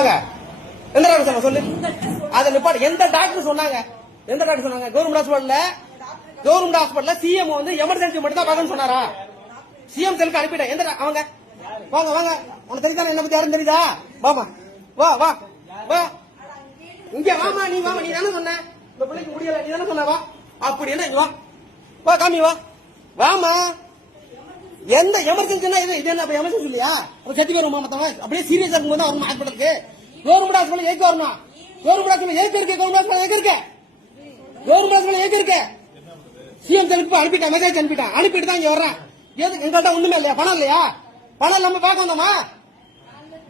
சொன்னாங்க? எந்த டாக்டர் சொன்னாங்க சொல்லு? அதை நிப்பாட்டு. எந்த டாக்டர் சொன்னாங்க? எந்த டாக்டர் சொன்னாங்க? கவர்மெண்ட் ஹாஸ்பிட்டல்ல சிஎம் வந்து எமர்ஜென்சி மட்டும் தான் பார்க்கணும்னு சொன்னாரா? சிஎம் செல்லுக்கு அனுப்பிட்டேன். எந்த அவங்க வாங்க வாங்க, உனக்கு தெரியுதா என்ன பத்தி யாரும் தெரியுதா? வாமா, வா வா வா, இங்க வாமா, நீ வாமா. நீ தானே சொன்ன இந்த பிள்ளைக்கு முடியல, நீ தானே சொன்ன? வா, அப்படி என்ன வா வா, காமி வா, வாமா. எந்த எமர்ஜென்சினா இது என்ன எமர்ஜென்சி இல்லையா? செத்து போயிருமா மத்தவங்க? அப்படியே சீரியஸா இருக்கும்போது வரணும் ஹாஸ்பிட்டலுக்கு. கவர்மெண்ட் ஹாஸ்பிட்டல் ஏக்கு வரணும். கவர்மெண்ட் ஹாஸ்பிட்டல் ஏக்கு இருக்கு. கவர்மெண்ட் ஹாஸ்பிட்டல் ஏக்கு இருக்கு. கவர்மெண்ட் ஹாஸ்பிட்டல் ஏக்கு இருக்கு. சிஎம் செலுக்கு அனுப்பிட்டான், மெசேஜ் அனுப்பிட்டான். அனுப்பிட்டு தான் இங்க வர்றேன். எதுக்கு எங்கள்கிட்ட ஒண்ணுமே இல்லையா? பணம் இல்லையா? பணம் இல்லாம பாக்க வந்தோமா?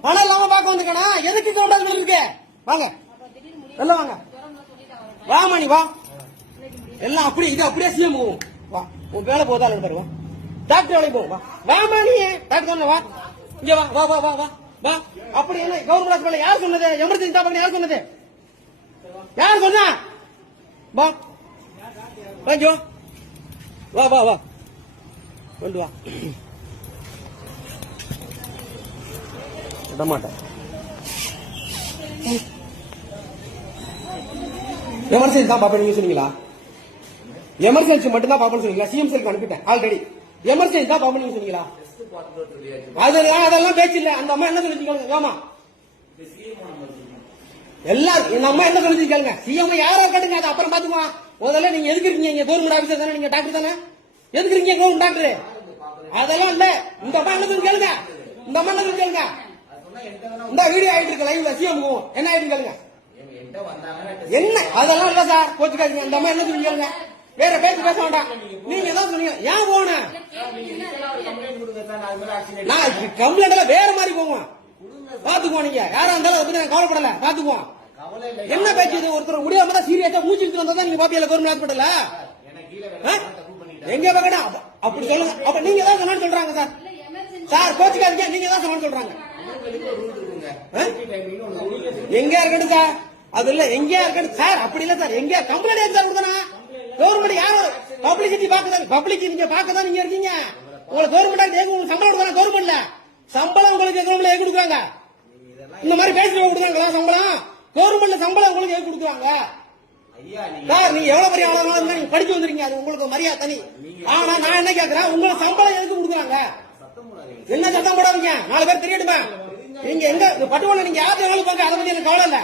பணம் இல்லாம பாக்க வந்துக்கணா? எதுக்கு கவர்மெண்ட் ஹாஸ்பிட்டல் இருக்கு? வாங்க எல்லாம் வாங்க, வாமா நீ வா. எல்லாம் அப்படி இது அப்படியே சிஎம் வா. உன் வேலை போதா பாருவா. டாக்டர் வேலைக்கு போவோம். வா வாமா, நீ டாக்டர் வா, இங்க வா வா வா வா வா வா. அப்படி என்ன கவர்மெண்ட் ஹாஸ்பிட்டல் யார் சொன்னது? எமர்ஜென்சி தான் யார் சொன்னது? யார் சொன்னா? வா கொஞ்சம் வா வா வா, கொண்டு வா. விடமாட்டேன். எமர்ஜென்சி தான் பாப்பா நீங்க சொன்னீங்களா? எமர்ஜென்சி மட்டும் தான் பாப்பா சொன்னீங்களா? சிஎம் செல்க்கு அனுப்பிட்டேன் ஆல்ரெடி. எமர்ஜென்சி தான் பாப்பா நீங்க சொன்னீங்களா? அதெல்லாம் பேச்சு இல்ல. அந்த அம்மா என்ன சொல்லிருக்கீங்க? ஆமா, எல்லாரும் இந்த அம்மா என்ன சொல்லிருக்காங்க? சிஎம் யாரா கட்டுங்க, அதை அப்புறம் பாத்துக்குவான். முதல்ல நீங்க எதுக்கு இருக்கீங்க? இங்க கவர்மெண்ட் ஆபீசர் தானே, நீங்க டாக்டர் தானே, எதுக்கு இருக்கீங்க கவர்மெண்ட் டாக்டர்? அதெல்லாம் இல்ல. இந்த அம்மா என்ன சொல்லி கேளுங்க. இந்த அம்மா என்ன சொல்லி கேளுங்க. இந்த வீடியோ ஆயிட்டு இருக்கு லைவ்ல. சிஎம் என்ன ஆயிட்டு கேளுங்க. என்ன அதெல்லாம் இல்ல சார், கோச்சுக்காதீங்க. இந்த அம்மா என்ன சொல்லி கேளுங்க. வேற பேச்சு பேச வேண்டாம். நீங்க தான் சொன்னீங்க. ஏன் போன நான் கம்ப்ளைண்ட் எல்லாம் வேற மாதிரி போவோம். பாத்துக்குவோம். நீங்க யாரா இருந்தாலும் அதை பத்தி நான் கவலைப்படல. பாத்துக்குவோம். என்ன பேச்சு இது? ஒருத்தர் முடியாம தான் சீரியஸா மூச்சு எடுத்து வந்தா நீங்க பாப்பியல கவர்மெண்ட் ஹாஸ்பிட்டல்ல எங்க பக்கடா அப்படி சொல்லுங்க. அப்ப நீங்க தான் சொன்னு சொல்றாங்க சார். சார் கோச்சுக்காதீங்க, நீங்க தான் சொன்னு சொல்றாங்க. எங்க இருக்கட்டும் சார், அது இல்ல எங்க இருக்கட்டும் சார். அப்படி இல்ல சார், எங்க கம்ப்ளைண்ட் சார் கொடுக்கணும். கவர்மெண்ட் யாரும் பப்ளிசிட்டி பாக்குதான், பப்ளிக் நீங்க பாக்கதான் நீங்க இருக்கீங்க. உங்களுக்கு கவர்மெண்ட் உங்களுக்கு சம்பளம் கொடுக்கணும். கவர்மெண்ட்ல சம்பளம் உங்களுக்கு கவர்மெண்ட்ல ஏன் கொடுக்குறாங்க? இந்த மாதிரி பேசுறவங்க கொடுக்குறாங்களா சம்பளம்? கவர்மெண்ட்ல சம்பளம் உங்களுக்கு ஏன் கொடுக்குறாங்க சார்? நீங்க எவ்வளவு பெரிய ஆளுங்களா நீங்க படிச்சு வந்துருக்கீங்க, அது உங்களுக்கு மரியாதை தனி. ஆனா நான் என்ன கேக்குறேன், உங்களுக்கு சம்பளம் எதுக்கு கொடுக்குறாங்க? என்ன சத்தம் போடாதீங்க, 4 பேர் தெரியட்டுமா? நீங்க எங்க பட்டுவல நீங்க யாரு வேலை பாங்க, அதை பத்தி எனக்கு கவலை இல்ல.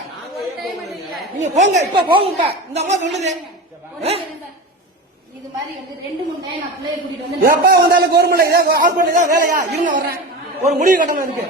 நீங்க போங்க, இப்ப போங்க. இப்ப இந்த அம்மா சொல்லுது எப்ப வந்தாலும் கவர்மெண்ட் ஹாஸ்பிட்டல் வேலையா? இருங்க வர்றேன், ஒரு முடிவு கட்டணம் இருக்கு.